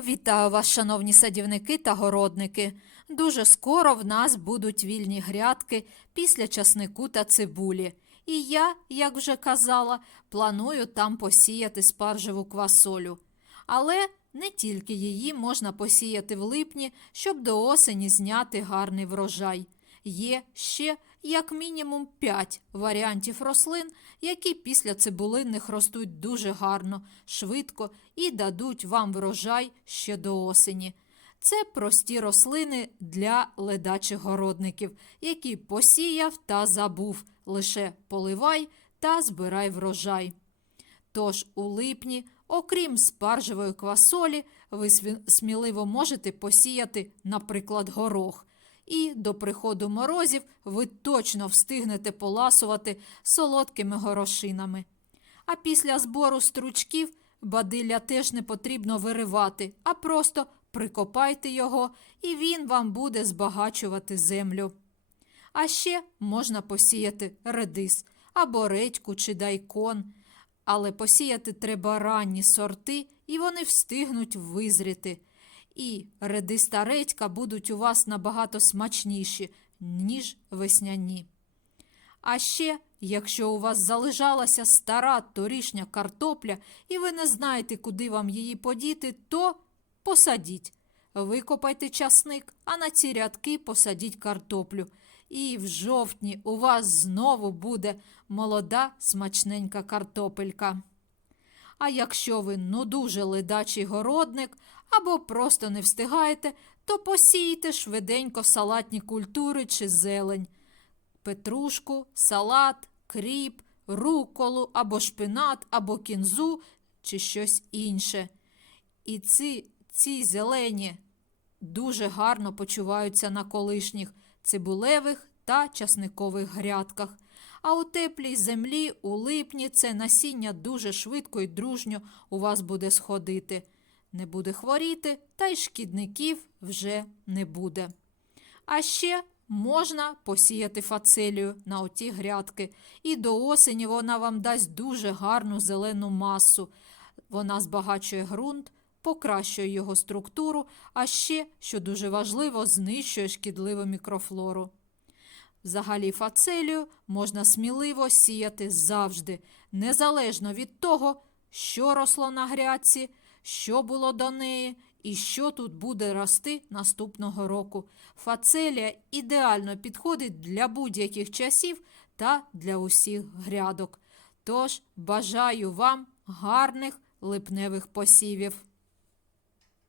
Вітаю вас, шановні садівники та городники. Дуже скоро в нас будуть вільні грядки після часнику та цибулі. І я, як вже казала, планую там посіяти спаржеву квасолю. Але не тільки її можна посіяти в липні, щоб до осені зняти гарний врожай. Є ще як мінімум 5 варіантів рослин, які після цибулинних ростуть дуже гарно, швидко і дадуть вам врожай ще до осені. Це прості рослини для ледачих городників, які посіяв та забув. Лише поливай та збирай врожай. Тож у липні, окрім спаржевої квасолі, ви сміливо можете посіяти, наприклад, горох. І до приходу морозів ви точно встигнете поласувати солодкими горошинами. А після збору стручків бадилля теж не потрібно виривати, а просто прикопайте його, і він вам буде збагачувати землю. А ще можна посіяти редис або редьку чи дайкон. Але посіяти треба ранні сорти, і вони встигнуть визріти. І редис та редька будуть у вас набагато смачніші, ніж весняні. А ще, якщо у вас залежалася стара торішня картопля, і ви не знаєте, куди вам її подіти, то посадіть. Викопайте часник, а на ці рядки посадіть картоплю. І в жовтні у вас знову буде молода смачненька картопелька. А якщо ви ну дуже ледачий городник або просто не встигаєте, то посійте швиденько салатні культури чи зелень, петрушку, салат, кріп, руколу або шпинат, або кінзу чи щось інше. І ці, ці зелені дуже гарно почуваються на колишніх цибулевих та часникових грядках. А у теплій землі у липні це насіння дуже швидко і дружньо у вас буде сходити. Не буде хворіти, та й шкідників вже не буде. А ще можна посіяти фацелію на оті грядки, і до осені вона вам дасть дуже гарну зелену масу. Вона збагачує ґрунт, покращує його структуру, а ще, що дуже важливо, знищує шкідливу мікрофлору. Взагалі фацелію можна сміливо сіяти завжди, незалежно від того, що росло на грядці, що було до неї і що тут буде рости наступного року. Фацелія ідеально підходить для будь-яких часів та для усіх грядок. Тож бажаю вам гарних липневих посівів.